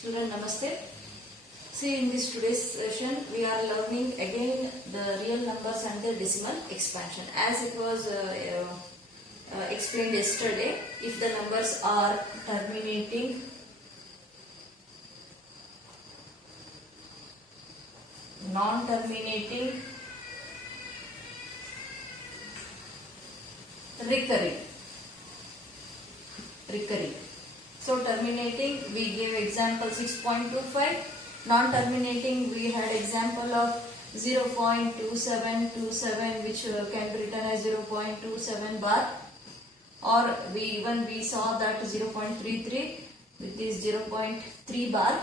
Children, namaste. See, in this today's session, we are learning again the real numbers and the decimal expansion. As it was explained yesterday, if the numbers are terminating non-terminating, recurring. So terminating, we gave example 6.25. Non-terminating, we had example of 0.2727, which can be written as 0.27 bar, or we saw that 0.33 with this 0.3 bar.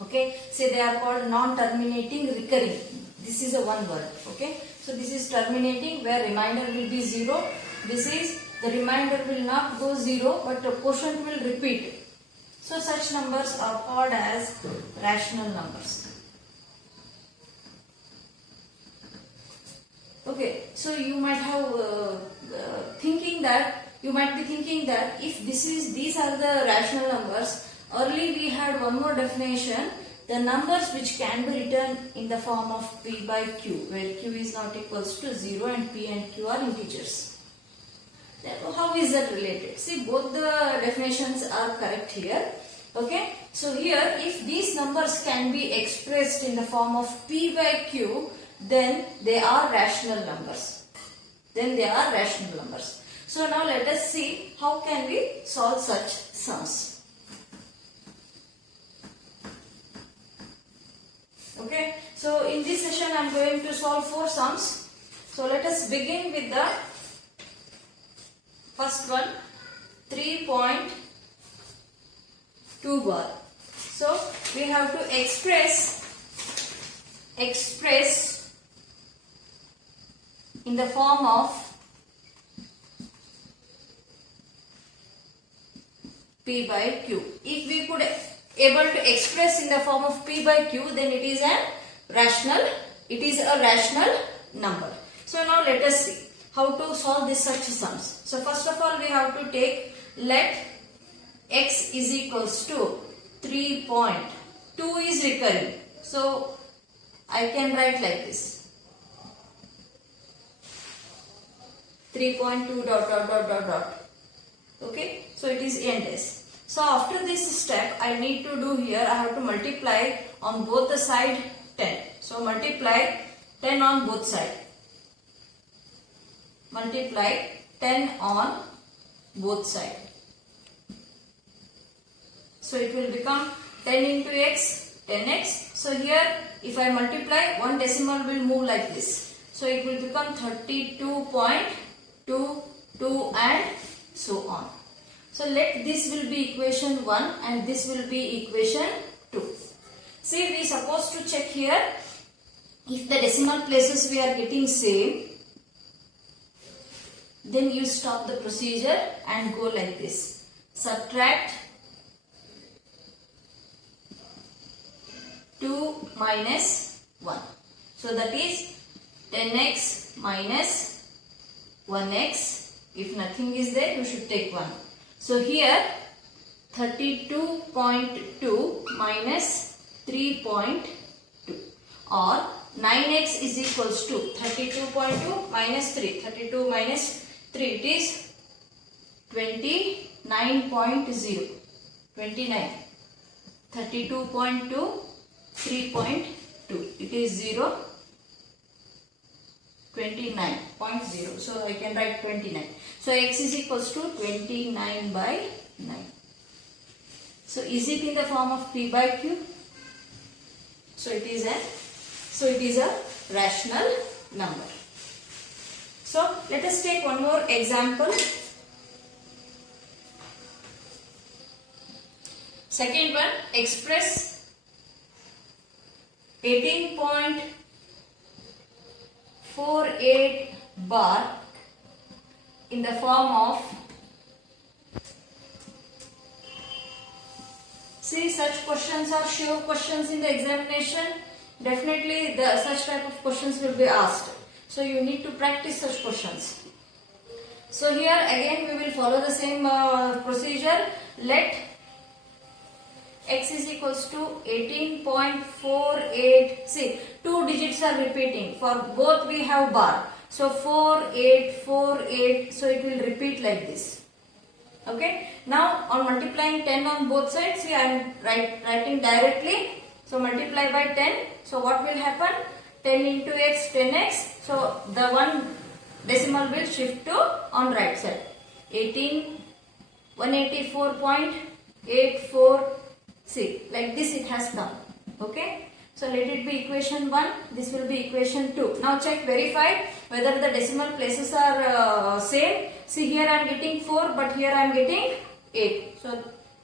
Okay, so they are called non-terminating recurring. This is a one word. Okay, so this is terminating where remainder will be 0. This is the remainder will not go 0, but the quotient will repeat. So such numbers are called as rational numbers. Okay, so you might have you might be thinking that if these are the rational numbers, early we had one more definition, the numbers which can be written in the form of p by q, where q is not equals to 0 and p and q are integers. How is that related? See, both the definitions are correct here. Okay, so here if these numbers can be expressed in the form of p by q, then they are rational numbers. So now let us see how can we solve such sums. Okay, so in this session I am going to solve 4 sums. So let us begin with the first one, 3.2 bar. So we have to express in the form of p by q. If we could able to express in the form of p by q, then it is a rational number. So now let us see how to solve this such sums. So first of all, we have to take, let x is equals to 3.2 is recurring. So I can write like this, 3.2 dot. Okay, so it is endless. So after this step, I need to do here, I have to multiply on both the side 10. So multiply 10 on both sides. Multiply 10 on both sides. So it will become 10 into x, 10x. So here if I multiply, one decimal will move like this. So it will become 32.22 and so on. So let this will be equation 1 and this will be equation 2. See, we supposed to check here if the decimal places we are getting same. Then you stop the procedure and go like this. Subtract 2 minus 1. So that is 10x minus 1x. If nothing is there, you should take 1. So here 32.2 minus 3.2, or 9x is equals to 32.2 minus 3. 32 minus 3, it is 29.0. 29. 32.2, 3.2. It is 0. 29.0. So I can write 29. So x is equals to 29 by 9. So is it in the form of p by q? So it is a rational number. So let us take one more example. Second one, express 18.48 bar in the form of, see, such questions are sure questions in the examination. Definitely such type of questions will be asked. So you need to practice such questions. So here again we will follow the same procedure. Let x is equals to 18.48. See, two digits are repeating. For both we have bar. So 4848. So it will repeat like this. Okay. Now on multiplying 10 on both sides, see I am writing directly. So multiply by 10. So what will happen? 10 into x, 10x. So the one decimal will shift to on right side. 184.846. Like this it has come. Okay. So let it be equation 1. This will be equation 2. Now check, verify whether the decimal places are same. See, here I am getting 4, but here I am getting 8. So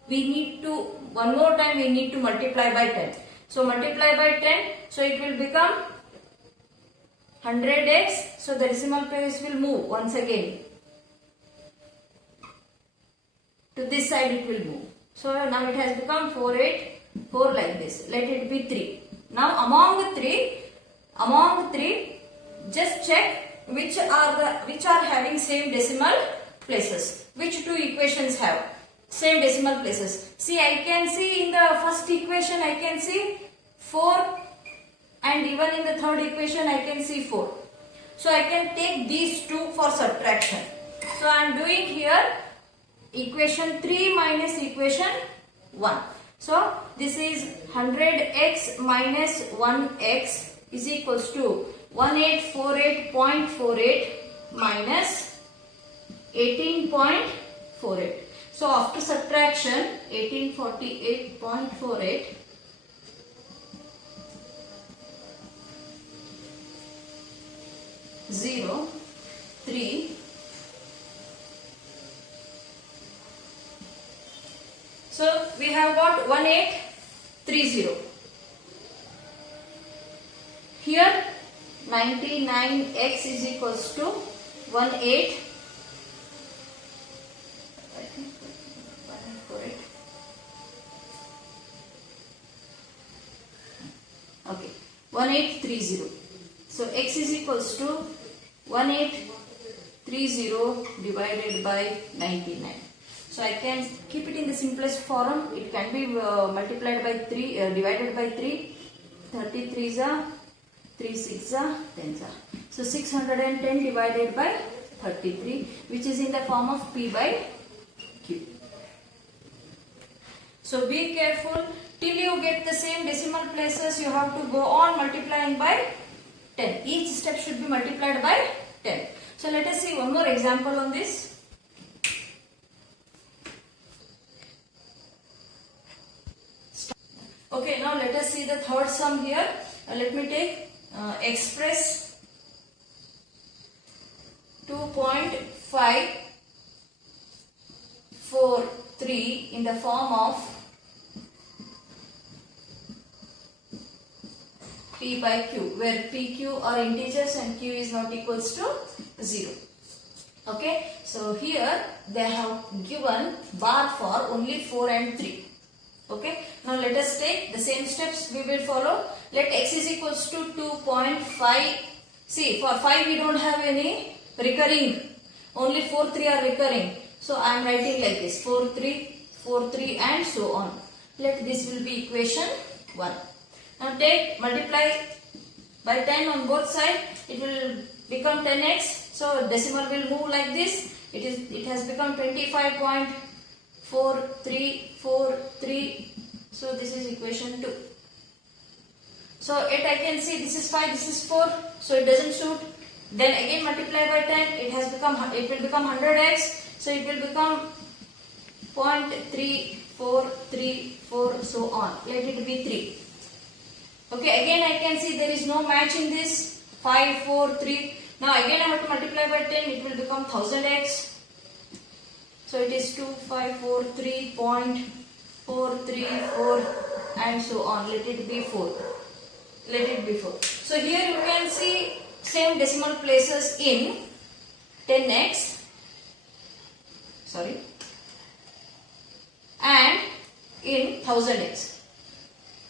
we need to, one more time we need to multiply by 10. So multiply by 10. So it will become 100x. So the decimal place will move once again. To this side it will move. So now it has become 484 like this. Let it be 3. Now among three, just check which are having same decimal places. Which two equations have same decimal places? See, I can see in the first equation I can see 4, and even in the third equation I can see 4. So I can take these two for subtraction. So I am doing here equation 3 minus equation 1. So this is 100x minus 1x is equals to 1848.48 minus 18.48. So after subtraction, 1848.48 0 3 So we have got 1830. Here 99x is equals to 18. Okay, 1830. So x is equals to 1830 divided by 99. So I can keep it in the simplest form. It can be multiplied by 3, divided by 3. 33 is 3 6 10. So 610 divided by 33, which is in the form of P by Q. So be careful. Till you get the same decimal places, you have to go on multiplying by 10. Each step should be multiplied by 10. So let us see one more example on this. Okay, now let us see the third sum here. Let me take express 2.543 in the form of P by Q, where P, Q are integers and Q is not equals to 0. Okay, so here they have given bar for only 4 and 3. Okay, now let us take the same steps we will follow. Let x is equals to 2.5. See, for 5 we don't have any recurring. Only 4, 3 are recurring. So I am writing like this, 4, 3, 4, 3 and so on. Let this will be equation 1. Now take, multiply by 10 on both sides. It will become 10x. So decimal will move like this. It has become 25.4343. So this is equation 2. So it I can see this is 5, this is 4. So it doesn't suit. Then again multiply by 10. It will become 100x. So it will become 0.3434, so on. Let it be 3. Okay, again I can see there is no match in this. 5, 4, 3. Now again I have to multiply by 10. It will become 1000x. So it is 2543.434 and so on. Let it be 4. Let it be 4. So here you can see same decimal places in 10x. Sorry. And in 1000x.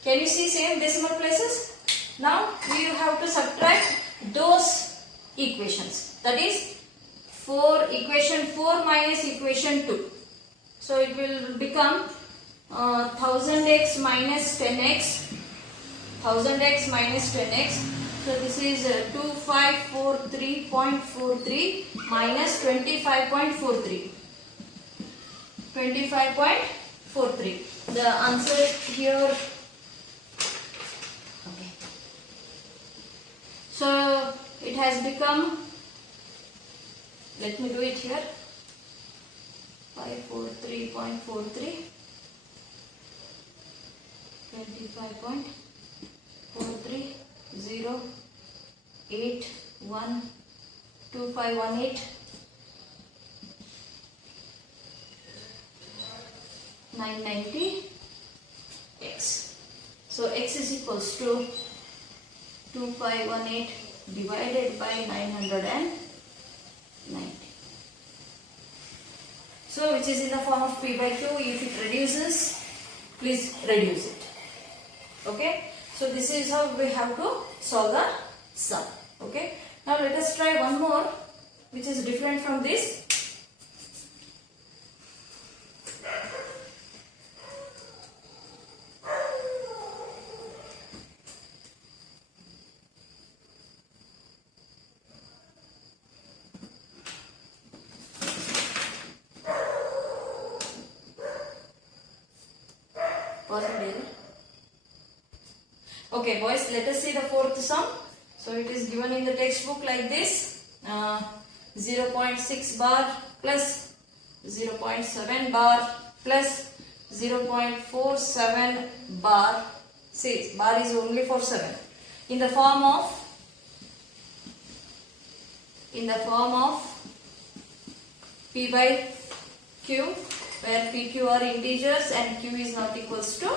Can you see same decimal places? Now we have to subtract those equations. That is equation 4 minus equation 2. So it will become 1000x minus 10x. 1000x minus 10x. So this is 2543.43 minus 25.43. 25.43. The answer here. Okay. So it has become. Let me do it here. 543.43. 25.43 0 8 1 2518 990 x. So x is equals to 2518 divided by 990. So which is in the form of p by q. If it reduces, please reduce it. Okay. So this is how we have to solve the sum. Okay. Now let us try one more which is different from this. Okay boys, let us see the fourth sum. So it is given in the textbook like this. 0.6 bar plus 0.7 bar plus 0.47 bar. See, bar is only for 7. In the form of p by q, where p, q are integers and q is not equals to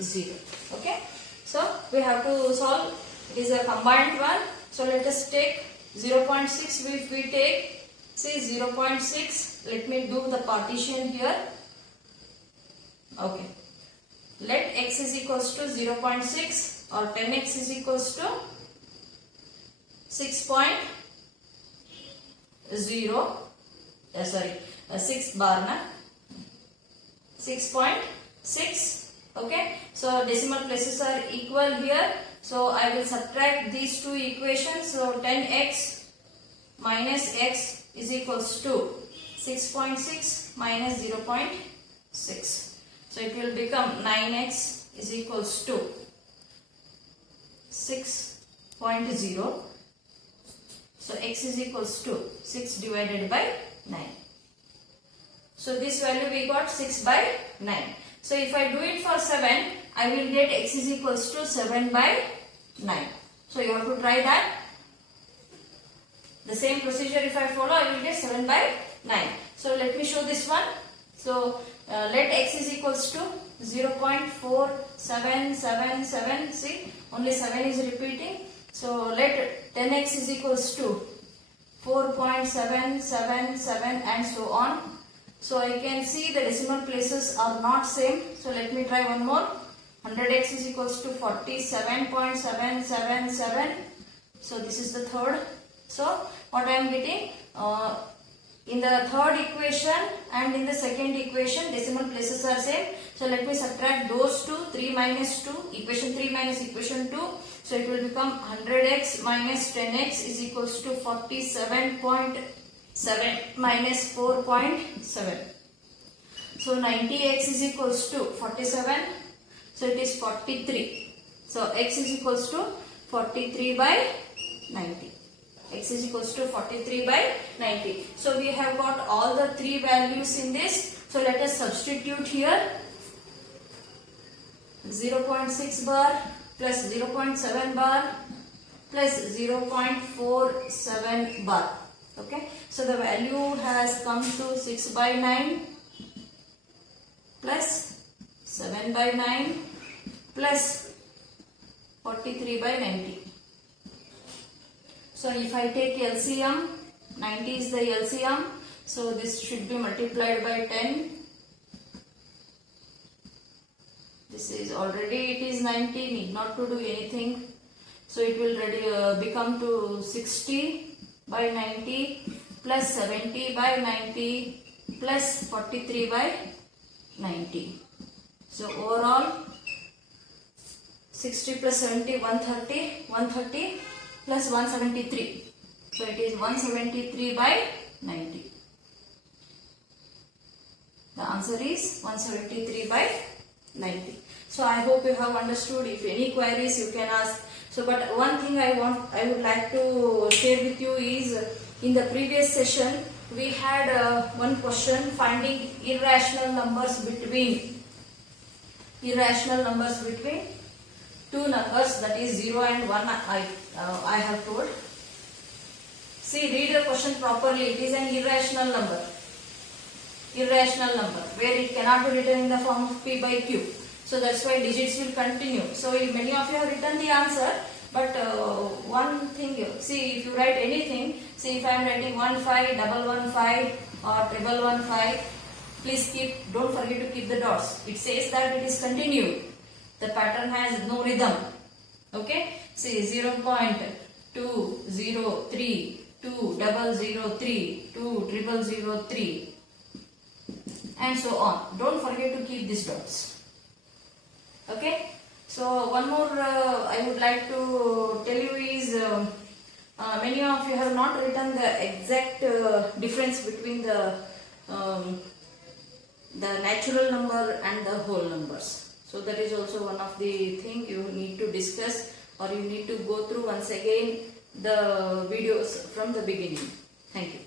0. Okay. So we have to solve. It is a combined one. So let us take 0.6. If we take, say 0.6, let me do the partition here. Okay. Let x is equals to 0.6 or 10x is equals to 6 bar na 6.6. Okay, so decimal places are equal here. So I will subtract these two equations. So 10x minus x is equals to 6.6 minus 0.6. So it will become 9x is equals to 6.0. So x is equals to 6 divided by 9. So this value we got 6 by 9. So if I do it for 7, I will get x is equals to 7 by 9. So you have to try that. The same procedure if I follow, I will get 7 by 9. So let me show this one. So let x is equals to 0.4777. See, only 7 is repeating. So let 10x is equals to 4.777 and so on. So I can see the decimal places are not same. So let me try one more. 100x is equals to 47.777. So this is the third. So what I am getting, in the third equation and in the second equation, decimal places are same. So let me subtract those two. 3 minus 2, equation 3 minus equation 2. So it will become 100x minus 10x is equals to 47.7 minus 4.7. So 90x is equals to 47. So it is 43. So x is equals to 43 by 90. X is equals to 43 by 90. So we have got all the three values in this. So let us substitute here. 0.6 bar plus 0.7 bar plus 0.47 bar. Okay. So the value has come to 6 by 9 plus 7 by 9 plus 43 by 90. So if I take LCM, 90 is the LCM. So this should be multiplied by 10. This is already, it is 90, need not to do anything. So it will become to 60 by 90 plus 70 by 90 plus 43 by 90. So overall 60 plus 70, 130, 130 plus 173. So it is 173 by 90. The answer is 173 by 90. So I hope you have understood. If any queries you can ask. So but one thing I would like to share with you is, in the previous session we had one question, finding irrational numbers between two numbers, that is 0 and 1. I have told. See, read the question properly. It is an irrational number where it cannot be written in the form of p by q. So that's why digits will continue. So many of you have written the answer, but one thing, see, if you write anything, see, if I am writing 15115 or 1115, please don't forget to keep the dots. It says that it is continued. The pattern has no rhythm. Okay? See, 0.203, 2003, 2003, and so on. Don't forget to keep these dots. Okay? So one more I would like to tell you is, many of you have not written the exact difference between the natural number and the whole numbers. So that is also one of the things you need to discuss, or you need to go through once again the videos from the beginning. Thank you.